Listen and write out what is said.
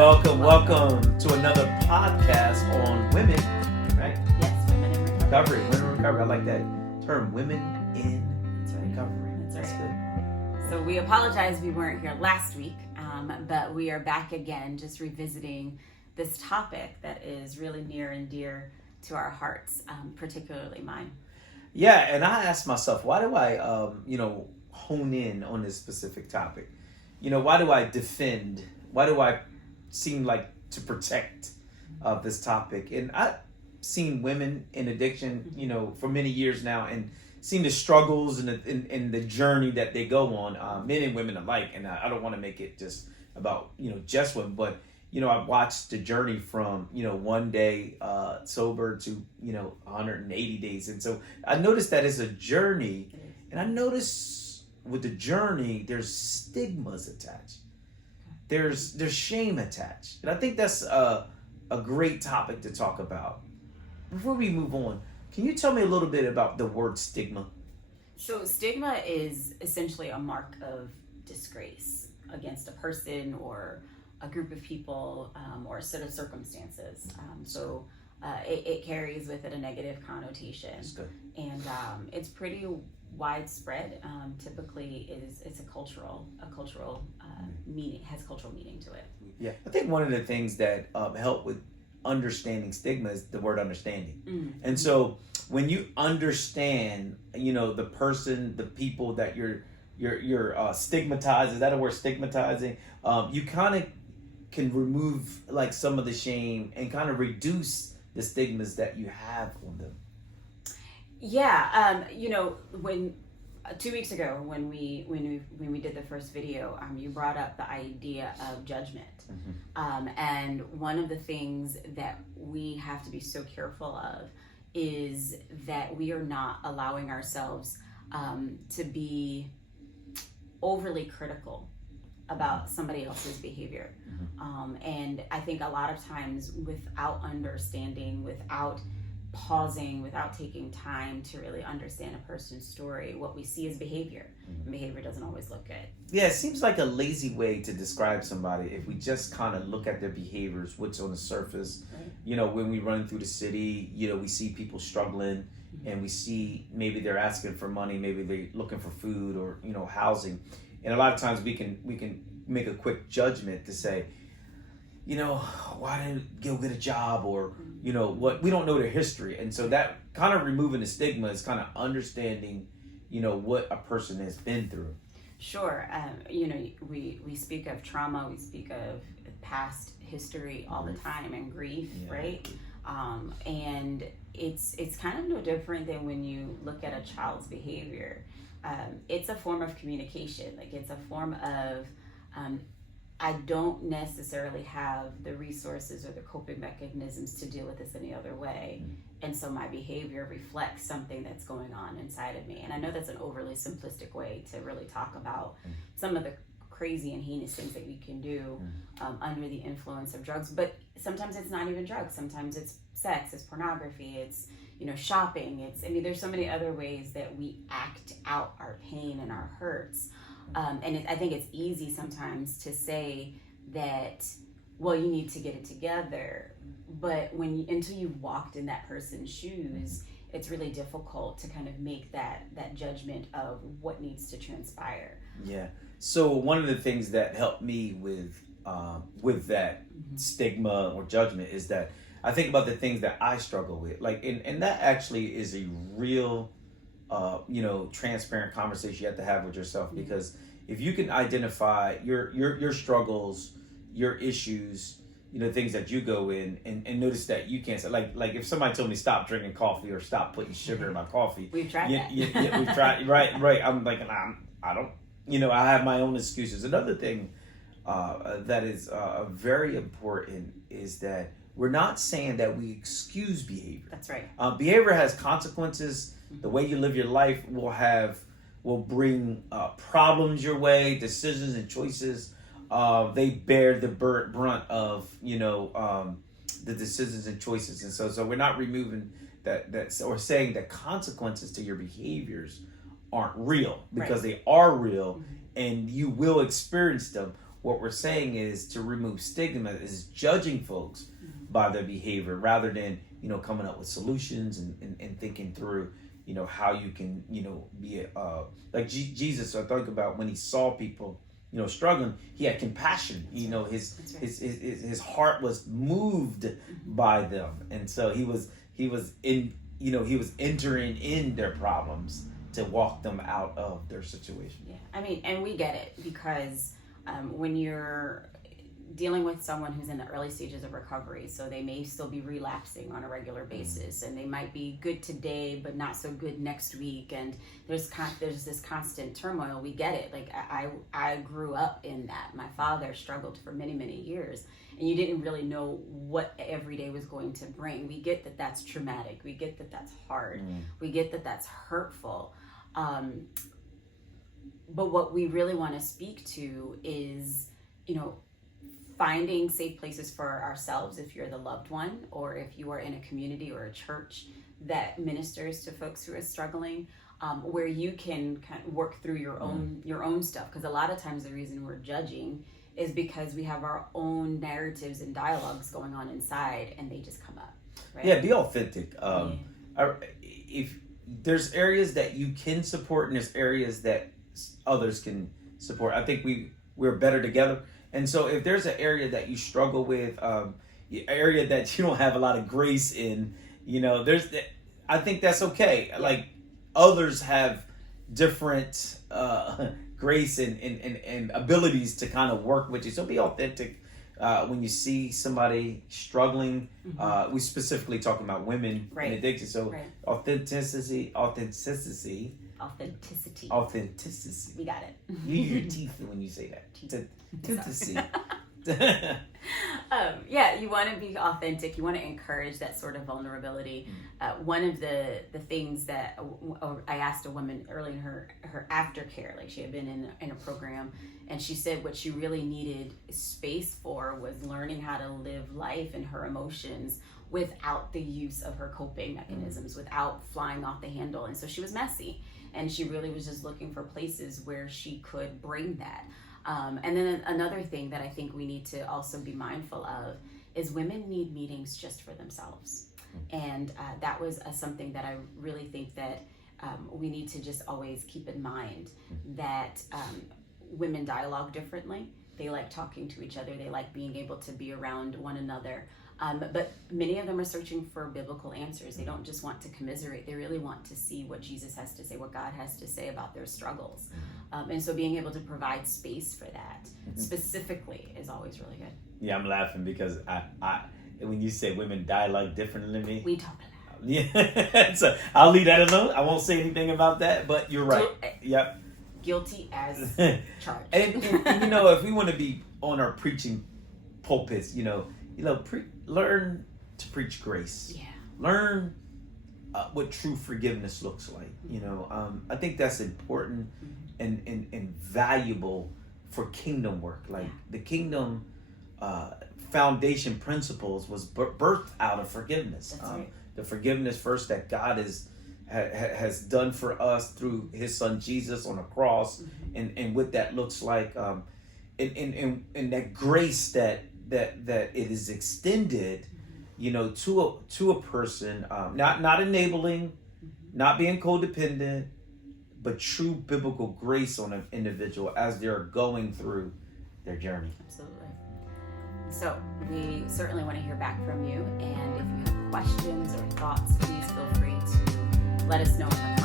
Welcome to another podcast on women, right? Yes, women in recovery. Women in recovery. I like that term, women in recovery. That's good. So we apologize we weren't here last week, but we are back again, just revisiting this topic that is really near and dear to our hearts, particularly mine. Yeah, and I asked myself, why do I, hone in on this specific topic? Why do I defend? Why do I seem like to protect this topic? And I've seen women in addiction, for many years now, and seen the struggles and the journey that they go on, men and women alike. And I don't want to make it just about, just women, but, I've watched the journey from, one day sober to, 180 days. And so I noticed that it's a journey, and I notice with the journey, there's stigmas attached. There's shame attached. And I think that's a great topic to talk about. Before we move on, can you tell me a little bit about the word stigma? So stigma is essentially a mark of disgrace against a person or a group of people or a set of circumstances. It carries with it a negative connotation. That's good. And it's pretty widespread. Typically it's a cultural meaning, has cultural meaning to it. Yeah, I think one of the things that help with understanding stigma is the word understanding. Mm-hmm. And so when you understand, the person, the people that you're stigmatized, is that a word, stigmatizing? You kind of can remove like some of the shame and kind of reduce the stigmas that you have on them. Yeah, when 2 weeks ago when we did the first video, you brought up the idea of judgment, and one of the things that we have to be so careful of is that we are not allowing ourselves to be overly critical about somebody else's behavior, and I think a lot of times without understanding, without pausing, without taking time to really understand a person's story, what we see is behavior. And behavior doesn't always look good. Yeah, it seems like a lazy way to describe somebody if we just kind of look at their behaviors, what's on the surface. Right. When we run through the city, we see people struggling, and we see maybe they're asking for money, maybe they're looking for food or housing, and a lot of times we can make a quick judgment to say, why didn't you go get a job, or what, we don't know their history. And so that kind of removing the stigma is kind of understanding what a person has been through. Sure. We speak of trauma, we speak of past history all the time, and grief. Yeah. Right? And it's kind of no different than when you look at a child's behavior. It's a form of communication. Like, it's a form of I don't necessarily have the resources or the coping mechanisms to deal with this any other way. And so my behavior reflects something that's going on inside of me. And I know that's an overly simplistic way to really talk about some of the crazy and heinous things that we can do under the influence of drugs. But sometimes it's not even drugs. Sometimes it's sex, it's pornography, it's shopping. There's so many other ways that we act out our pain and our hurts. I think it's easy sometimes to say that, well, you need to get it together, but until you've walked in that person's shoes, it's really difficult to kind of make that judgment of what needs to transpire. Yeah. So one of the things that helped me with that stigma or judgment is that I think about the things that I struggle with, like, and that actually is a real transparent conversation you have to have with yourself, because if you can identify your struggles, your issues, things that you go in, and notice that you can't say, like if somebody told me stop drinking coffee or stop putting sugar in my coffee, we've tried that. Yeah, we've tried. Right. I'm like, I don't, I have my own excuses. Another thing that is very important is that we're not saying that we excuse behavior. That's right. Behavior has consequences. The way you live your life will bring problems your way, decisions and choices. They bear the brunt of the decisions and choices, and so we're not removing that or saying that consequences to your behaviors aren't real, because they are real, and you will experience them. what we're saying is to remove stigma is judging folks by their behavior rather than, coming up with solutions and thinking through, how you can, be like Jesus. I think about when he saw people, struggling, he had compassion. His heart was moved by them, and so he was entering in their problems to walk them out of their situation. Yeah, I mean, and we get it because when you're dealing with someone who's in the early stages of recovery, so they may still be relapsing on a regular basis, and they might be good today but not so good next week, and there's this constant turmoil. We get it. Like I grew up in that. My father struggled for many years, and you didn't really know what every day was going to bring. We get that that's traumatic. We get that that's hard. We get that that's hurtful. But what we really want to speak to is, finding safe places for ourselves if you're the loved one, or if you are in a community or a church that ministers to folks who are struggling, where you can kind of work through your own stuff. Because a lot of times the reason we're judging is because we have our own narratives and dialogues going on inside, and they just come up. Right? Yeah, be authentic. If there's areas that you can support and there's areas that others can support, I think we're better together. And so if there's an area that you struggle with, area that you don't have a lot of grace in, I think that's okay. Yeah. Like others have different grace and abilities to kind of work with you. So be authentic when you see somebody struggling. We specifically talking about women in addiction. So authenticity. We got it. You use your teeth when you say that. Authenticity. You want to be authentic. You want to encourage that sort of vulnerability. One of the things that I asked a woman early in her aftercare, like she had been in a program, and she said what she really needed space for was learning how to live life and her emotions without the use of her coping mechanisms, without flying off the handle. And so she was messy, and she really was just looking for places where she could bring that. And then another thing that I think we need to also be mindful of is women need meetings just for themselves. And that was something that I really think that we need to just always keep in mind, that women dialogue differently. They like talking to each other. They like being able to be around one another. But many of them are searching for biblical answers. They don't just want to commiserate. They really want to see what Jesus has to say, what God has to say about their struggles. And so being able to provide space for that specifically is always really good. Yeah, I'm laughing because I when you say women dialogue differently than me. We talk about it. Yeah, so I'll leave that alone. I won't say anything about that, but you're right. Yep. Guilty as charged. and if we want to be on our preaching pulpits, learn to preach grace. Yeah. Learn what true forgiveness looks like. I think that's important and valuable for kingdom work. Like the kingdom foundation principles was birthed out of forgiveness. That's right. The forgiveness first that God has done for us through His Son Jesus on a cross, and what that looks like, and that grace that it is extended, to a person, not enabling, not being codependent, but true biblical grace on an individual as they're going through their journey. Absolutely. So we certainly want to hear back from you, and if you have questions or thoughts, please feel free to let us know in the